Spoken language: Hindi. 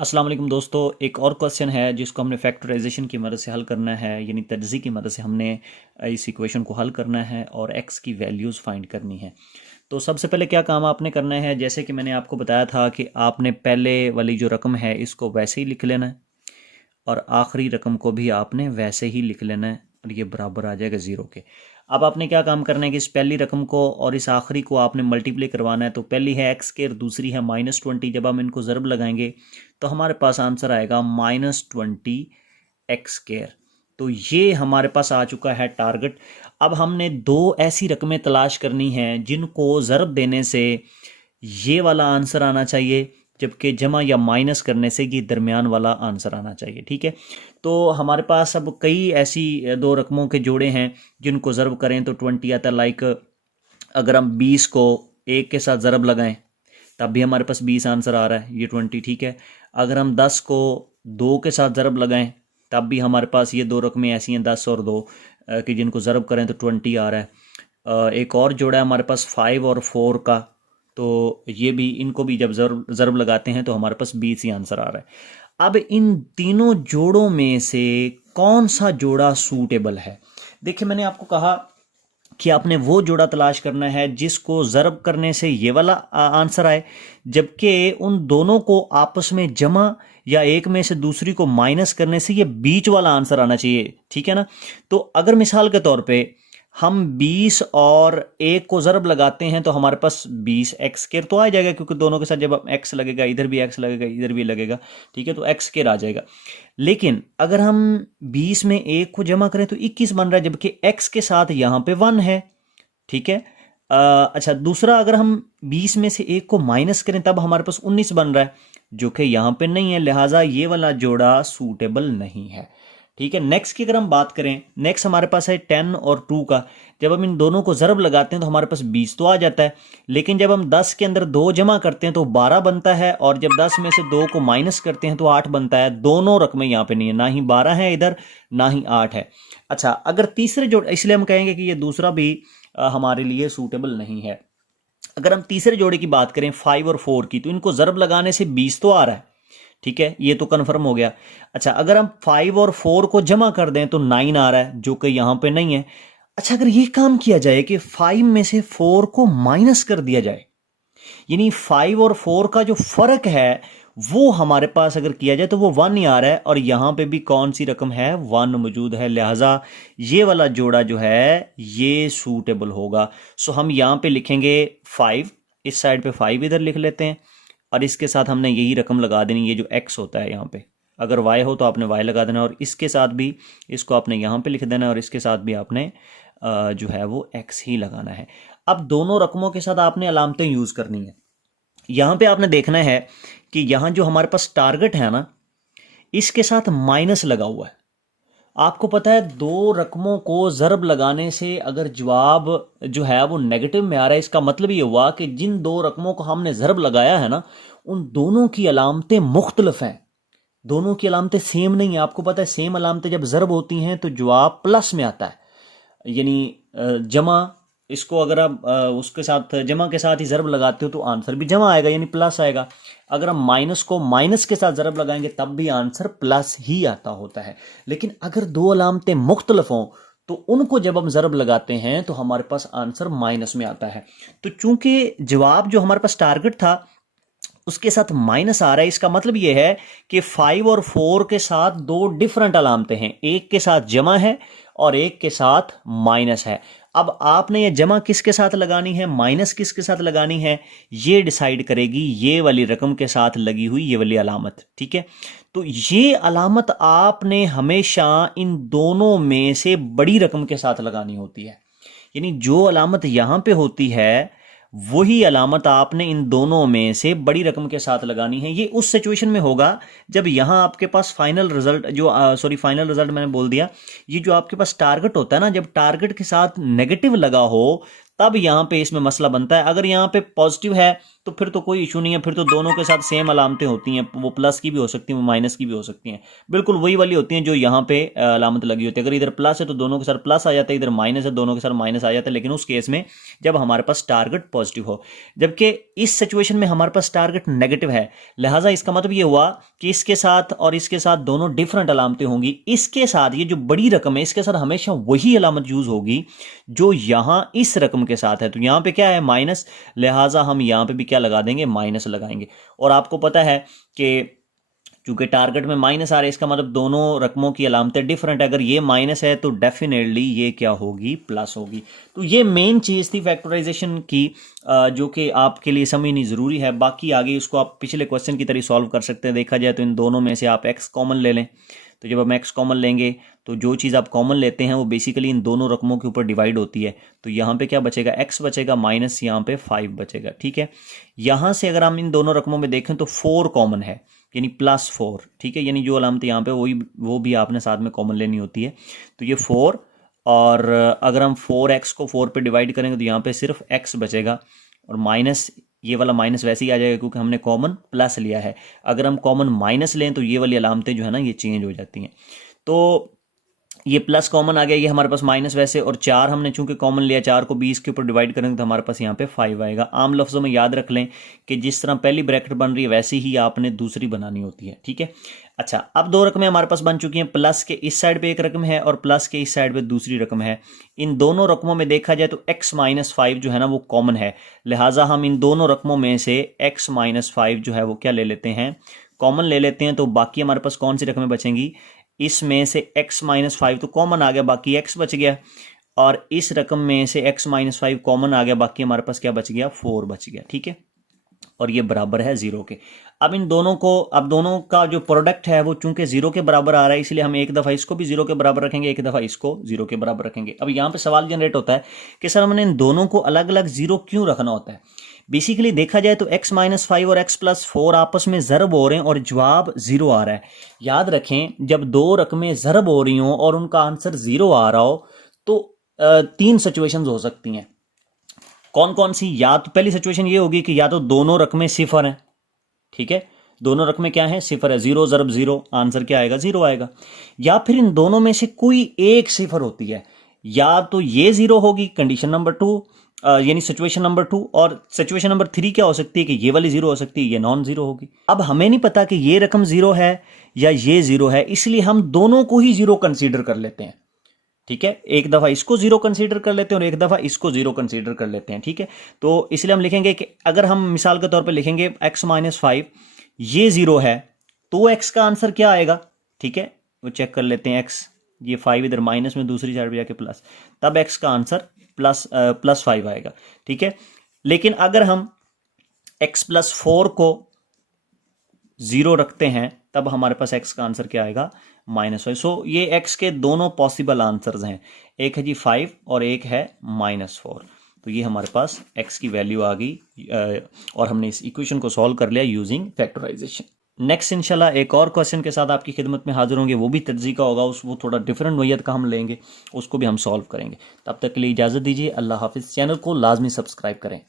अस्सलाम वालेकुम दोस्तों, एक और क्वेश्चन है जिसको हमने फैक्टराइजेशन की मदद से हल करना है, यानी तज्ज़ी की मदद से हमने इस इक्वेशन को हल करना है और एक्स की वैल्यूज़ फाइंड करनी है। तो सबसे पहले क्या काम आपने करना है, जैसे कि मैंने आपको बताया था कि आपने पहले वाली जो रकम है इसको वैसे ही लिख लेना है और आखिरी रकम को भी आपने वैसे ही लिख लेना है और ये बराबर आ जाएगा ज़ीरो के। अब आपने क्या काम करना है कि इस पहली रकम को और इस आखिरी को आपने मल्टीप्लाई करवाना है। तो पहली है एक्स स्क्वायर, दूसरी है -20। जब हम इनको ज़रब लगाएंगे तो हमारे पास आंसर आएगा -20 एक्स स्क्वायर। तो ये हमारे पास आ चुका है टारगेट। अब हमने दो ऐसी रकमें तलाश करनी हैं जिनको ज़रब देने से ये वाला आंसर आना चाहिए, जबकि जमा या माइनस करने से ये दरमियान वाला आंसर आना चाहिए। ठीक है, तो हमारे पास अब कई ऐसी दो रकमों के जोड़े हैं जिनको ज़रब करें तो 20 आता है। लाइक अगर हम 20 को 1 के साथ ज़रब लगाएं तब भी हमारे पास 20 आंसर आ रहा है, ये 20। ठीक है, अगर हम 10 को 2 के साथ ज़रब लगाएं तब भी हमारे पास ये दो रकमें ऐसी हैं 10 और 2 कि जिनको ज़रब करें तो 20 आ रहा है। एक और जोड़ा है हमारे पास 5 और 4 का, तो ये भी, इनको भी जब ज़रब लगाते हैं तो हमारे पास 20 ही आंसर आ रहा है। अब इन तीनों जोड़ों में से कौन सा जोड़ा सूटेबल है? देखिए, मैंने आपको कहा कि आपने वो जोड़ा तलाश करना है जिसको ज़रब करने से ये वाला आंसर आए, जबकि उन दोनों को आपस में जमा या एक में से दूसरी को माइनस करने से ये बीच वाला आंसर आना चाहिए। ठीक है ना? तो अगर मिसाल के तौर पे हम 20 और 1 को ज़रब लगाते हैं तो हमारे पास 20 एक्स स्क्वायर तो आ जाएगा, क्योंकि दोनों के साथ जब एक्स लगेगा, इधर भी एक्स लगेगा, इधर भी लगेगा। ठीक है, तो एक्स स्क्वायर आ जाएगा। लेकिन अगर हम 20 में 1 को जमा करें तो 21 बन रहा है, जबकि एक्स के साथ यहाँ पे 1 है। ठीक है, अच्छा, दूसरा, अगर हम 20 में से 1 को माइनस करें तब हमारे पास 19 बन रहा है, जो कि यहाँ पे नहीं है, लिहाजा ये वाला जोड़ा सूटेबल नहीं है। ठीक है, नेक्स्ट की अगर हम बात करें, नेक्स्ट हमारे पास है 10 और 2 का। जब हम इन दोनों को ज़रब लगाते हैं तो हमारे पास 20 तो आ जाता है, लेकिन जब हम 10 के अंदर 2 जमा करते हैं तो 12 बनता है, और जब 10 में से 2 को माइनस करते हैं तो 8 बनता है। दोनों रकमें यहाँ पे नहीं है, ना ही 12 है इधर, ना ही 8 है। अच्छा, अगर तीसरे जोड़े, इसलिए हम कहेंगे कि ये दूसरा भी हमारे लिए सूटेबल नहीं है। अगर हम तीसरे जोड़े की बात करें 5 और 4 की, तो इनको ज़रब लगाने से 20 तो आ रहा है। ठीक है, ये तो कन्फर्म हो गया। अच्छा, अगर हम 5 और 4 को जमा कर दें तो 9 आ रहा है, जो कि यहां पे नहीं है। अच्छा, अगर ये काम किया जाए कि 5 में से 4 को माइनस कर दिया जाए, यानी 5 और 4 का जो फर्क है वो हमारे पास अगर किया जाए तो वो 1 ही आ रहा है, और यहां पे भी कौन सी रकम है, 1 मौजूद है। लिहाजा ये वाला जोड़ा जो है ये सूटेबल होगा। सो हम यहां पे लिखेंगे 5, इस साइड पे 5 इधर लिख लेते हैं, और इसके साथ हमने यही रकम लगा देनी, ये जो x होता है यहाँ पे। अगर y हो तो आपने y लगा देना, और इसके साथ भी इसको आपने यहाँ पे लिख देना, और इसके साथ भी आपने जो है वो x ही लगाना है। अब दोनों रकमों के साथ आपने अलामतें यूज़ करनी है। यहाँ पे आपने देखना है कि यहाँ जो हमारे पास टारगेट है ना, इसके साथ माइनस लगा हुआ है। आपको पता है, दो रकमों को ज़रब लगाने से अगर जवाब जो है वो नेगेटिव में आ रहा है, इसका मतलब ये हुआ कि जिन दो रकमों को हमने ज़रब लगाया है ना, उन दोनों की अलामतें मुख्तलिफ हैं, दोनों की अलामतें सेम नहीं है। आपको पता है, सेम अलामतें जब ज़रब होती हैं तो जवाब प्लस में आता है, यानी जमा। इसको अगर आप उसके साथ जमा के साथ ही ज़रब लगाते हो तो आंसर भी जमा आएगा, यानी प्लस आएगा। अगर हम माइनस को माइनस के साथ ज़रब लगाएंगे तब भी आंसर प्लस ही आता होता है। लेकिन अगर दो अलामतें मुख्तलिफ हों तो उनको जब हम ज़रब लगाते हैं तो हमारे पास आंसर माइनस में आता है। तो चूंकि जवाब जो हमारे पास टारगेट था उसके साथ माइनस आ रहा है, इसका मतलब यह है कि 5 और 4 के साथ दो डिफरेंट अलामतें हैं, एक के साथ जमा है और एक के साथ माइनस है। अब आपने ये जमा किसके साथ लगानी है, माइनस किसके साथ लगानी है, ये डिसाइड करेगी ये वाली रकम के साथ लगी हुई ये वाली अलामत। ठीक है, तो ये अलामत आपने हमेशा इन दोनों में से बड़ी रकम के साथ लगानी होती है, यानी जो अलामत यहां पे होती है वही अलामत आपने इन दोनों में से बड़ी रकम के साथ लगानी है। ये उस सिचुएशन में होगा जब यहां आपके पास फाइनल रिजल्ट जो फाइनल रिजल्ट मैंने बोल दिया, ये जो आपके पास टारगेट होता है ना, जब टारगेट के साथ नेगेटिव लगा हो तब यहां पे इसमें मसला बनता है। अगर यहां पे पॉजिटिव है तो फिर तो कोई इशू नहीं है, फिर तो दोनों के साथ सेम अलामतें होती हैं, वो प्लस की भी हो सकती हैं, वो माइनस की भी हो सकती हैं, बिल्कुल वही वाली होती हैं जो यहाँ पे अलामत लगी होती है। अगर इधर प्लस है तो दोनों के साथ प्लस आ जाता है, इधर माइनस है दोनों के साथ माइनस आ जाता है, लेकिन उस केस में जब हमारे पास टारगेट पॉजिटिव हो। जबकि इस सिचुएशन में हमारे पास टारगेट नेगेटिव है, लिहाजा इसका मतलब ये हुआ कि इसके साथ और इसके साथ दोनों डिफरेंट अलामतें होंगी। इसके साथ ये जो बड़ी रकम है इसके साथ हमेशा वही अलामत यूज होगी जो यहां इस रकम के साथ है। तो यहां पे क्या है माइनस, लिहाजा हम यहां पे भी क्या लगा देंगे, माइनस लगाएंगे। और आपको पता है कि चूंकि टारगेट में माइनस आ रहा है, इसका मतलब दोनों रकमों की अलामतें डिफरेंट है। अगर ये माइनस है तो डेफिनेटली ये क्या होगी, प्लस होगी। तो ये मेन चीज़ थी फैक्टराइजेशन की, जो कि आपके लिए समझनी ज़रूरी है। बाकी आगे इसको आप पिछले क्वेश्चन की तरह सॉल्व कर सकते हैं। देखा जाए तो इन दोनों में से आप एक्स कॉमन ले लें, तो जब हम एक्स कॉमन लेंगे तो जो चीज़ आप कॉमन लेते हैं वो बेसिकली इन दोनों रकमों के ऊपर डिवाइड होती है। तो यहाँ पे क्या बचेगा, एक्स बचेगा माइनस यहाँ पे 5 बचेगा। ठीक है, यहाँ से अगर हम इन दोनों रकमों में देखें तो 4 कॉमन है, यानी +4। ठीक है, यानी जो अलामत यहाँ पे वो भी आपने साथ में कॉमन लेनी होती है। तो ये 4, और अगर हम 4x को 4 पे डिवाइड करेंगे तो यहाँ पे सिर्फ x बचेगा, और माइनस ये वाला माइनस वैसे ही आ जाएगा क्योंकि हमने कॉमन प्लस लिया है। अगर हम कॉमन माइनस लें तो ये वाली अलामतें जो है ना ये चेंज हो जाती हैं। तो ये प्लस कॉमन आ गया, ये हमारे पास माइनस वैसे, और 4 हमने चूंकि कॉमन लिया, 4 को 20 के ऊपर डिवाइड करेंगे तो हमारे पास यहाँ पे 5 आएगा। आम लफ्जों में याद रख लें कि जिस तरह पहली ब्रैकेट बन रही है वैसे ही आपने दूसरी बनानी होती है। ठीक है, अच्छा अब 2 रकमें हमारे पास बन चुकी हैं, प्लस के इस साइड पे एक रकम है और प्लस के इस साइड पे दूसरी रकम है। इन दोनों रकमों में देखा जाए तो x - 5 जो है ना वो कॉमन है, लिहाजा हम इन दोनों रकमों में से x - 5 जो है वो क्या ले लेते हैं, कॉमन ले लेते हैं। तो बाकी हमारे पास कौन सी रकमें बचेंगी, इसमें से x - 5 तो कॉमन आ गया, बाकी x बच गया, और इस रकम में से x - 5 कॉमन आ गया, बाकी हमारे पास क्या बच गया, 4 बच गया। ठीक है, और ये बराबर है 0 के। अब इन दोनों को, अब दोनों का जो प्रोडक्ट है वो चूंकि 0 के बराबर आ रहा है, इसलिए हम एक दफ़ा इसको भी 0 के बराबर रखेंगे, एक दफ़ा इसको 0 के बराबर रखेंगे। अब यहाँ पे सवाल जनरेट होता है कि सर हमने इन दोनों को अलग अलग 0 क्यों रखना होता है। बेसिकली देखा जाए तो x - 5 और x + 4 आपस में ज़रब हो रहे हैं और जवाब 0 आ रहा है। याद रखें, जब 2 रकमें ज़रब हो रही हों और उनका आंसर 0 आ रहा हो तो 3 सिचुएशंस हो सकती हैं। कौन कौन सी, या तो पहली सिचुएशन ये होगी कि या तो दोनों रकमें सिफर हैं। ठीक है, दोनों रकमें क्या हैं, सिफर है, 0 ज़रब 0, आंसर क्या आएगा, 0 आएगा। या फिर इन दोनों में से कोई एक सिफर होती है, या तो ये 0 होगी, कंडीशन नंबर 2 यानी सिचुएशन नंबर 2, और सिचुएशन नंबर 3 क्या हो सकती है कि ये वाली 0 हो सकती है, ये नॉन 0 होगी। अब हमें नहीं पता कि ये रकम 0 है या ये 0 है, इसलिए हम दोनों को ही 0 कंसीडर कर लेते हैं। ठीक है, एक दफा इसको 0 कंसीडर कर लेते हैं और एक दफा इसको 0 कंसीडर कर लेते हैं। ठीक है, तो इसलिए हम लिखेंगे कि अगर हम मिसाल के तौर पे लिखेंगे x - 5 ये 0 है तो x का आंसर क्या आएगा। ठीक है, वो चेक कर लेते हैं, x ये 5 इधर माइनस में दूसरी साइड पे जाके प्लस, तब x का आंसर +5 आएगा। ठीक है, लेकिन अगर हम x + 4 को 0 रखते हैं तब हमारे पास x का आंसर क्या आएगा, -5। सो ये x के दोनों पॉसिबल आंसर्स हैं, एक है जी 5 और एक है -4। तो ये हमारे पास x की वैल्यू आ गई और हमने इस इक्वेशन को सॉल्व कर लिया यूजिंग फैक्टराइजेशन। नेक्स्ट इंशाल्लाह एक और क्वेश्चन के साथ आपकी खिदमत में हाजिर होंगे, वो भी तर्जी का होगा, वो थोड़ा डिफरेंट नोयत का हम लेंगे, उसको भी हम सॉल्व करेंगे। तब तक के लिए इजाज़त दीजिए, अल्लाह हाफिज़। चैनल को लाजमी सब्सक्राइब करें।